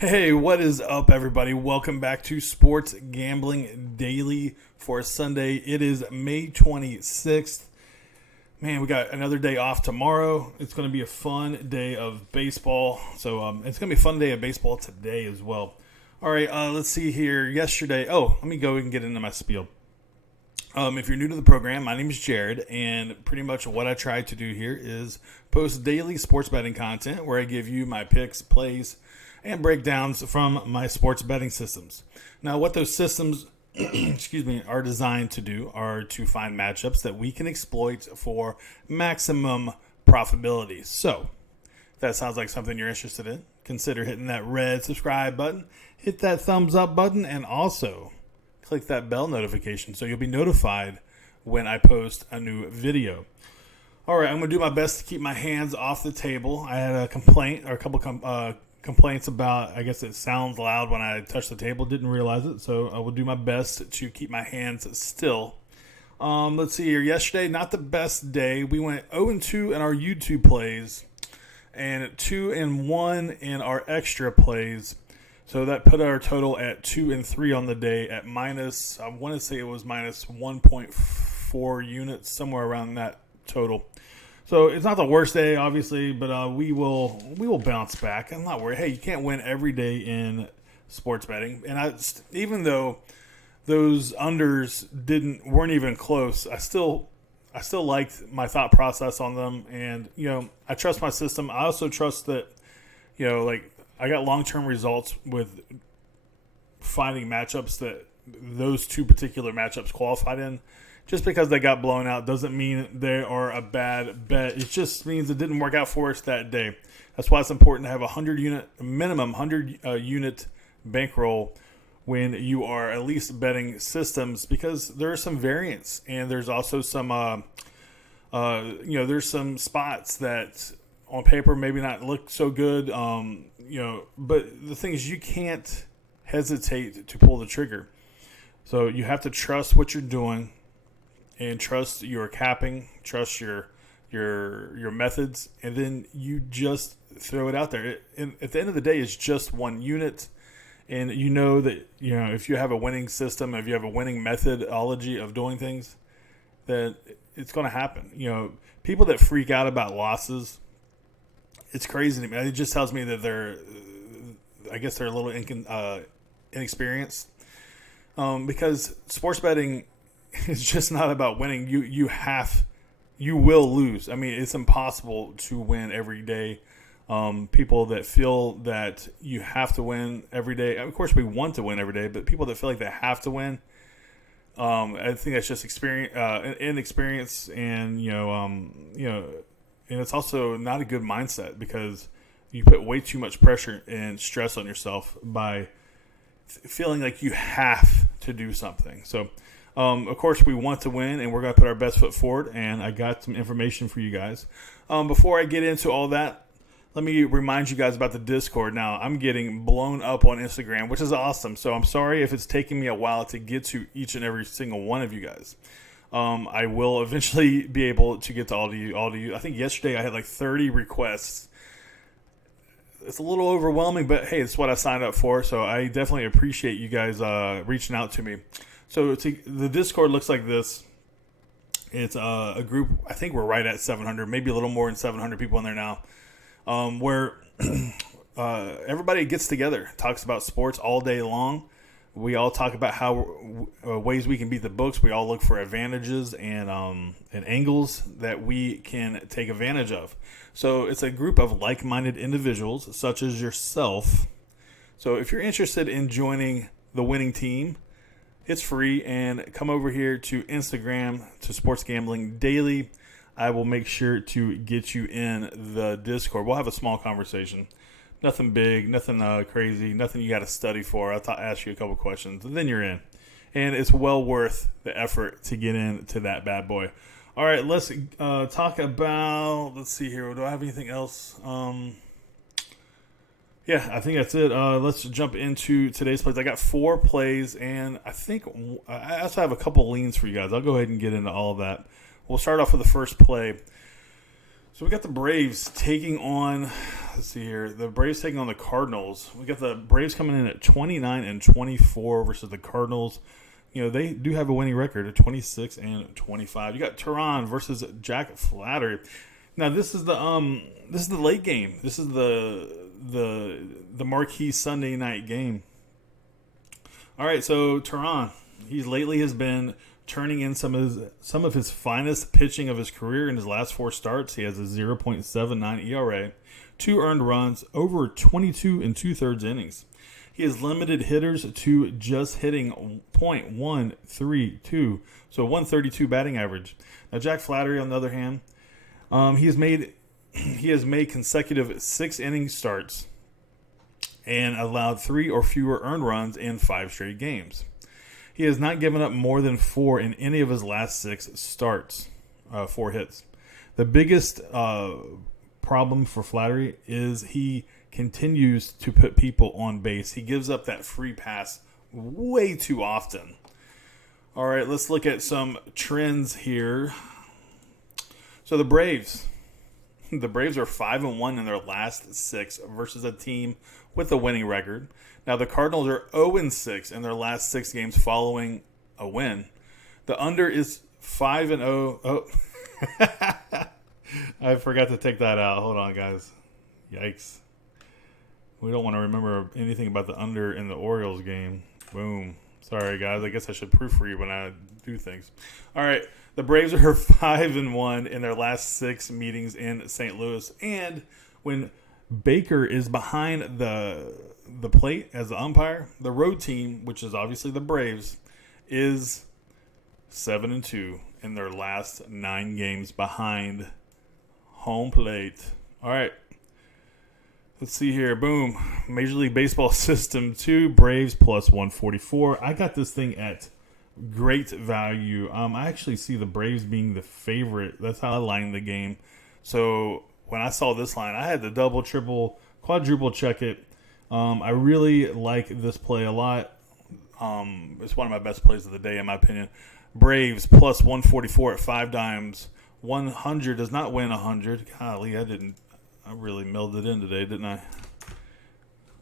Hey, what is up, everybody? Welcome back to Sports Gambling Daily for Sunday. It is May 26th. Man, we got another day off tomorrow. It's going to be a fun day of baseball. So it's going to be a fun day of baseball today as well. All right, let's see here. Yesterday, let me go and get into my spiel. If you're new to the program, my name is Jared, and pretty much what I try to do here is post daily sports betting content where I give you my picks, plays, and breakdowns from my sports betting systems. Now, what those systems are designed to do are to find matchups that we can exploit for maximum profitability. So, if that sounds like something you're interested in, consider hitting that red subscribe button, hit that thumbs up button, and also click that bell notification so you'll be notified when I post a new video. All right, I'm going to do my best to keep my hands off the table. I had a complaint or a couple complaints about, I guess it sounds loud when I touch the table. Didn't realize it, so I will do my best to keep my hands still. Let's see here. Yesterday, not the best day. We went 0-2 in our YouTube plays and 2-1 in our extra plays. So that put our total at 2-3 on the day at minus, I want to say it was minus 1.4 units, somewhere around that total. So it's not the worst day, obviously, but we will bounce back. I'm not worried. Hey, you can't win every day in sports betting. And even though those unders weren't even close, I still liked my thought process on them. And, I trust my system. I also trust that, I got long-term results with finding matchups that those two particular matchups qualified in. Just because they got blown out doesn't mean they are a bad bet. It just means it didn't work out for us that day. That's why it's important to have a minimum 100 unit bankroll when you are at least betting systems, because there are some variance and there's also some there's some spots that on paper maybe not look so good, but the thing is you can't hesitate to pull the trigger. So you have to trust what you're doing and trust your capping, trust your methods, and then you just throw it out there. And at the end of the day, it's just one unit, and you know that if you have a winning system, if you have a winning methodology of doing things, then it's going to happen. People that freak out about losses, it's crazy to me. It just tells me that they're a little inexperienced, because sports betting is just not about winning. You will lose. I mean, it's impossible to win every day. People that feel that you have to win every day, of course we want to win every day, but people that feel like they have to win, I think that's just inexperience, and and it's also not a good mindset, because you put way too much pressure and stress on yourself by feeling like you have to do something. So, of course, we want to win, and we're going to put our best foot forward, and I got some information for you guys. Before I get into all that, let me remind you guys about the Discord. Now, I'm getting blown up on Instagram, which is awesome, so I'm sorry if it's taking me a while to get to each and every single one of you guys. I will eventually be able to get to all of you. I think yesterday I had like 30 requests. It's a little overwhelming, but hey, it's what I signed up for, so I definitely appreciate you guys reaching out to me. So the Discord looks like this. It's a group, I think we're right at 700, maybe a little more than 700 people in there now, where everybody gets together, talks about sports all day long. We all talk about how ways we can beat the books. We all look for advantages and angles that we can take advantage of. So it's a group of like-minded individuals such as yourself. So if you're interested in joining the winning team, it's free, and come over here to Instagram to Sports Gambling Daily. I will make sure to get you in the Discord. We'll have a small conversation. Nothing big, nothing crazy, nothing you got to study for. I'll ask you a couple questions, and then you're in. And it's well worth the effort to get into that bad boy. All right, let's talk about, let's see here. Do I have anything else? Yeah, I think that's it. Let's jump into today's plays. I got 4 plays, and I think I also have a couple leans for you guys. I'll go ahead and get into all of that. We'll start off with the first play. So we got the Braves taking on let's see here. The Braves taking on the Cardinals. We got the Braves coming in at 29-24 versus the Cardinals. You know, they do have a winning record of 26-25. You got Tehran versus Jack Flattery. Now this is the late game. This is the marquee Sunday night game. All right, so Tehran, he lately has been turning in some of his finest pitching of his career in his last 4 starts. He has a 0.79 ERA, 2 earned runs, over 22 2/3 innings. He has limited hitters to just hitting .132, so 132 batting average. Now Jack Flattery, on the other hand, he has made consecutive 6-inning starts and allowed 3 or fewer earned runs in 5 straight games. He has not given up more than 4 in any of his last 6 starts, 4 hits. The biggest problem for Flattery is he continues to put people on base. He gives up that free pass way too often. All right, let's look at some trends here. So the Braves are 5-1 in their last 6 versus a team with a winning record. Now the Cardinals are 0-6 in their last 6 games following a win. The under is 5-0. Oh, I forgot to take that out. Hold on, guys. Yikes. We don't want to remember anything about the under in the Orioles game. Boom. Sorry, guys. I guess I should proofread when I do things. All right. The Braves are 5-1 in their last 6 meetings in St. Louis. And when Baker is behind the plate as the umpire, the road team, which is obviously the Braves, is 7-2 in their last 9 games behind home plate. All right. Let's see here. Boom. Major League Baseball System 2, Braves plus 144. I got this thing at great value. I actually see the Braves being the favorite. That's how I lined the game. So when I saw this line, I had to double, triple, quadruple check it. I really like this play a lot. It's one of my best plays of the day, in my opinion. Braves plus 144 at 5 dimes. 100 does not win 100. Golly, I really milled it in today, didn't I?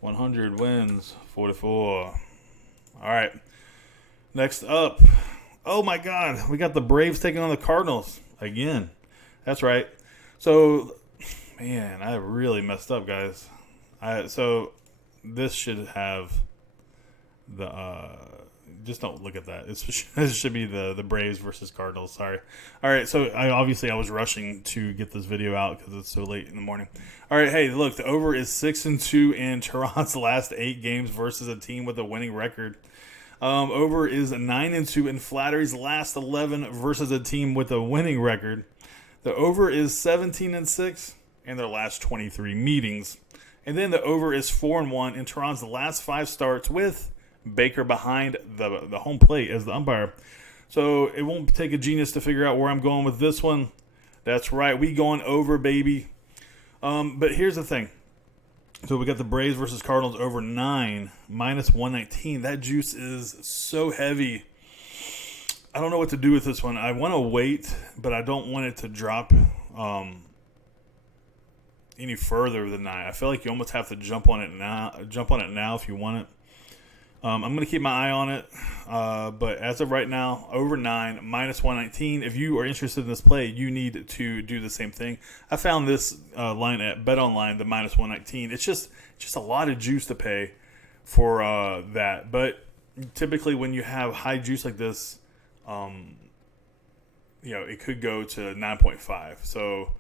100 wins 44. All right. Next up. Oh, my God. We got the Braves taking on the Cardinals again. That's right. So, man, I really messed up, guys. So this should have the just don't look at that. It should be the Braves versus Cardinals. Sorry. All right, so I was rushing to get this video out because it's so late in the morning. All right, hey, look, the over is 6-2 in Toronto's last 8 games versus a team with a winning record. Over is 9-2 in Flattery's last 11 versus a team with a winning record. The over is 17-6 in their last 23 meetings. And then the over is 4-1 in Toronto's last 5 starts with Baker behind the home plate as the umpire. So it won't take a genius to figure out where I'm going with this one. That's right. We going over, baby. But here's the thing. So we got the Braves versus Cardinals over 9, minus 119. That juice is so heavy. I don't know what to do with this one. I want to wait, but I don't want it to drop any further than 9. I feel like you almost have to jump on it now if you want it. I'm going to keep my eye on it, but as of right now, over 9, minus 119. If you are interested in this play, you need to do the same thing. I found this line at BetOnline, the minus 119. It's just a lot of juice to pay for that. But typically when you have high juice like this, it could go to 9.5. So,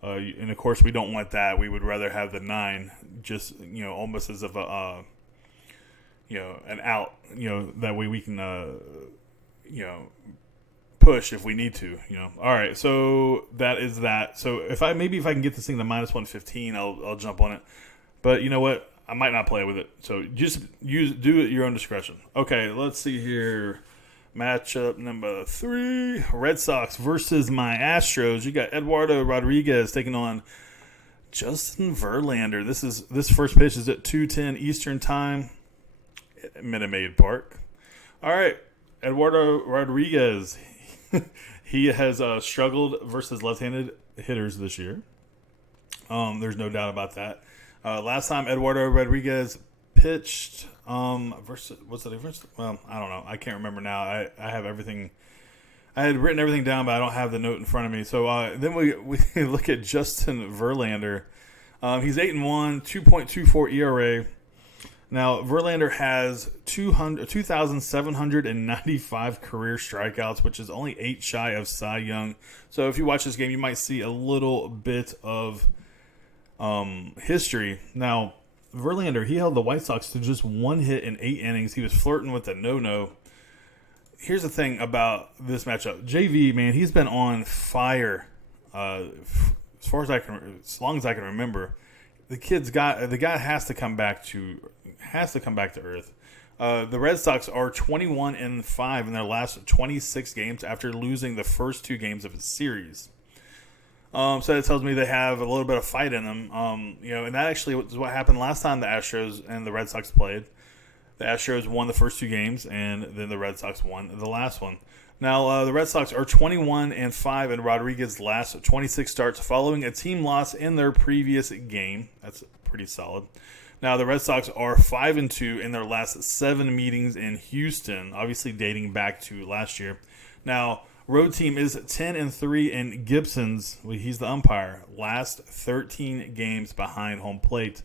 and of course we don't want that. We would rather have the 9, just, almost as if an out, that way we can, push if we need to, All right, so that is that. So if I can get this thing to minus 115, I'll jump on it. But you know what? I might not play with it. So just do it at your own discretion. Okay, let's see here. Matchup number 3, Red Sox versus my Astros. You got Eduardo Rodriguez taking on Justin Verlander. This first pitch is at 2:10 Eastern Time. Minute Maid Park. All right, Eduardo Rodriguez. He has struggled versus left-handed hitters this year. There's no doubt about that. Last time Eduardo Rodriguez pitched versus was it versus? Well, I don't know. I can't remember now. I have everything. I had written everything down, but I don't have the note in front of me. So then we look at Justin Verlander. He's 8-1, 2.24 ERA. Now, Verlander has 2,795 career strikeouts, which is only 8 shy of Cy Young. So if you watch this game, you might see a little bit of history. Now, Verlander, he held the White Sox to just 1 hit in 8 innings. He was flirting with a no-no. Here's the thing about this matchup. JV, man, he's been on fire as long as I can remember. The guy has to come back to earth. The Red Sox are 21-5 in their last 26 games after losing the first 2 games of the series. So that tells me they have a little bit of fight in them. And that actually was what happened last time the Astros and the Red Sox played. The Astros won the first 2 games, and then the Red Sox won the last one. Now, the Red Sox are 21-5 in Rodriguez's last 26 starts following a team loss in their previous game. That's pretty solid. Now, the Red Sox are 5-2 in their last 7 meetings in Houston, obviously dating back to last year. Now, road team is 10-3 in Gibson's, he's the umpire, last 13 games behind home plate.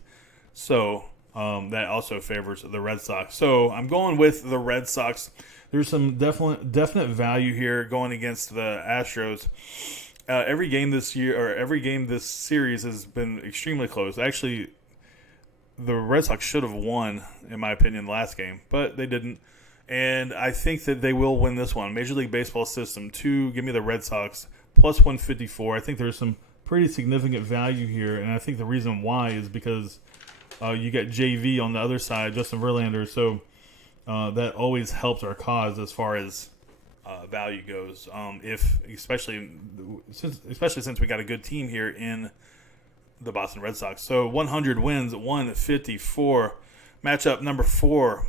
So, that also favors the Red Sox. So, I'm going with the Red Sox. There's some definite value here going against the Astros. Every game this series has been extremely close. Actually, the Red Sox should have won, in my opinion, last game, but they didn't. And I think that they will win this one. Major League Baseball System 2, give me the Red Sox, plus 154. I think there's some pretty significant value here, and I think the reason why is because you got JV on the other side, Justin Verlander, so that always helps our cause as far as value goes. Especially since we got a good team here in the Boston Red Sox. So 100 wins, 154. Matchup number 4,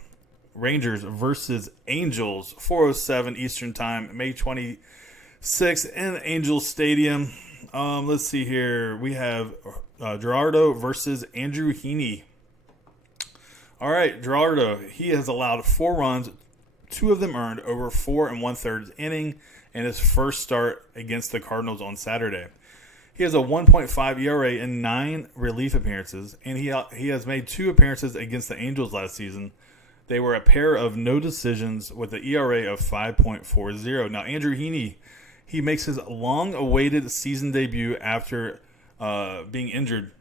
Rangers versus Angels, 4:07 Eastern Time, May 26th in Angels Stadium. Let's see here. We have Gerardo versus Andrew Heaney. All right, Gerardo, he has allowed 4 runs, 2 of them earned over 4 1/3 inning in his first start against the Cardinals on Saturday. He has a 1.5 ERA in 9 relief appearances, and he has made 2 appearances against the Angels last season. They were a pair of no decisions with an ERA of 5.40. Now, Andrew Heaney, he makes his long-awaited season debut after being injured.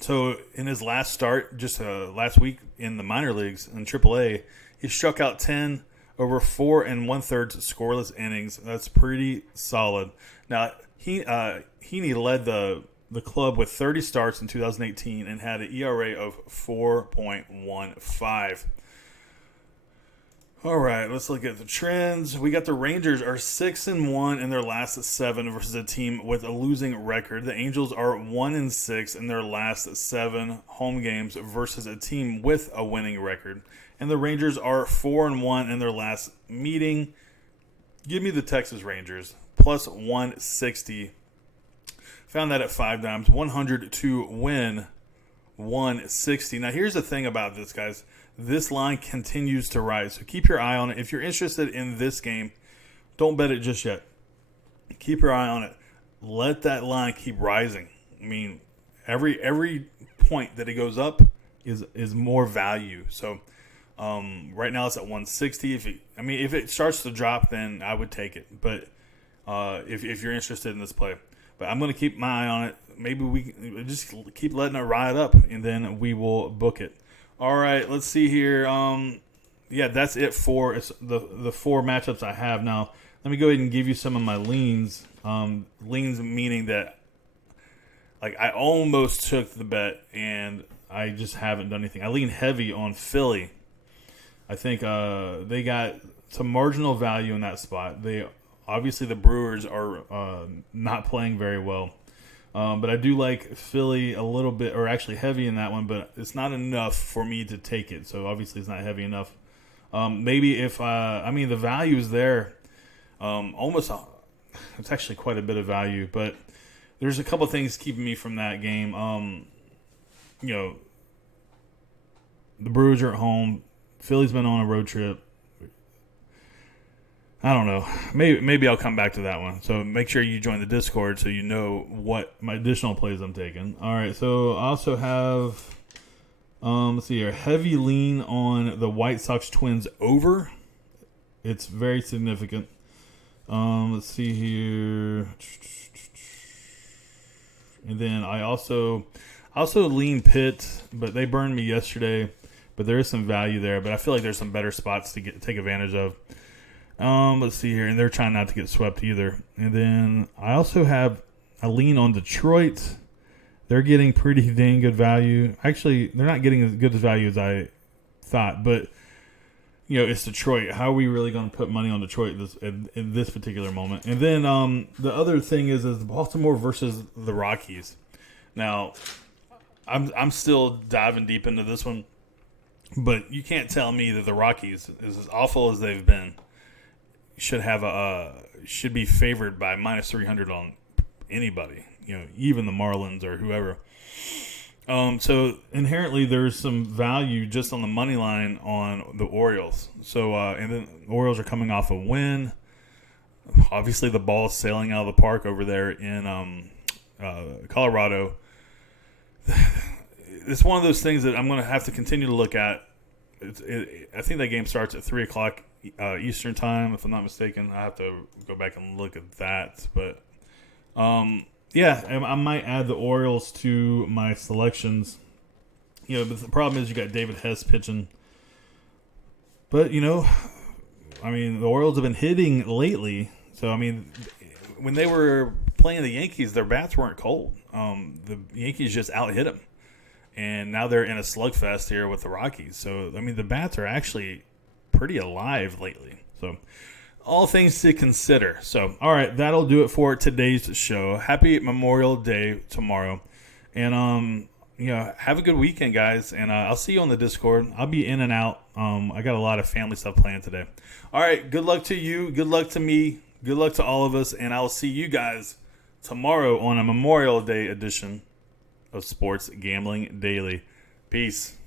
So, in his last start, just last week in the minor leagues in AAA, he struck out 10 over 4 1/3 scoreless innings. That's pretty solid. Now, Heaney led the club with 30 starts in 2018 and had an ERA of 4.15. All right, let's look at the trends. We got the Rangers are 6-1 in their last 7 versus a team with a losing record. The Angels are 1-6 in their last 7 home games versus a team with a winning record. And the Rangers are 4-1 in their last meeting. Give me the Texas Rangers, plus 160. Found that at 5 dimes. 100 to win, 160. Now, here's the thing about this, guys. This line continues to rise, so keep your eye on it. If you're interested in this game, don't bet it just yet. Keep your eye on it. Let that line keep rising. I mean, every point that it goes up is more value. So right now it's at 160. If it starts to drop, then I would take it. But if you're interested in this play, but I'm going to keep my eye on it. Maybe we just keep letting it ride up, and then we will book it. All right, let's see here. That's it for the 4 matchups I have. Now, let me go ahead and give you some of my leans. Leans meaning that, I almost took the bet, and I just haven't done anything. I lean heavy on Philly. I think they got some marginal value in that spot. Obviously, the Brewers are not playing very well. But I do like Philly a little bit, or actually heavy in that one, but it's not enough for me to take it. So obviously it's not heavy enough. Maybe if the value is there, it's actually quite a bit of value, but there's a couple things keeping me from that game. the Brewers are at home. Philly's been on a road trip. I don't know. Maybe I'll come back to that one. So make sure you join the Discord so you know what my additional plays I'm taking. All right. So I also have, let's see here, heavy lean on the White Sox Twins over. It's very significant. Let's see here. And then I also lean Pitt, but they burned me yesterday. But there is some value there. But I feel like there's some better spots to take advantage of. Let's see here. And they're trying not to get swept either. And then I also have a lean on Detroit. They're getting pretty dang good value. Actually, they're not getting as good as value as I thought. But, it's Detroit. How are we really going to put money on Detroit in this particular moment? And then the other thing is Baltimore versus the Rockies. Now, I'm still diving deep into this one. But you can't tell me that the Rockies, as awful as they've been, should be favored by minus 300 on anybody, even the Marlins or whoever. So inherently there's some value just on the money line on the Orioles. So and then the Orioles are coming off a win. Obviously the ball is sailing out of the park over there in Colorado. It's one of those things that I'm going to have to continue to look at. I think that game starts at 3 o'clock Eastern time, if I'm not mistaken. I have to go back and look at that. But, I might add the Orioles to my selections. But the problem is you got David Hess pitching. But, the Orioles have been hitting lately. So, when they were playing the Yankees, their bats weren't cold. The Yankees just out-hit them. And now they're in a slugfest here with the Rockies. So, the bats are actually pretty alive lately. So, all things to consider. So, all right, that'll do it for today's show. Happy Memorial Day tomorrow. And, have a good weekend, guys. And I'll see you on the Discord. I'll be in and out. I got a lot of family stuff planned today. All right, good luck to you. Good luck to me. Good luck to all of us. And I'll see you guys tomorrow on a Memorial Day edition of Sports Gambling Daily. Peace.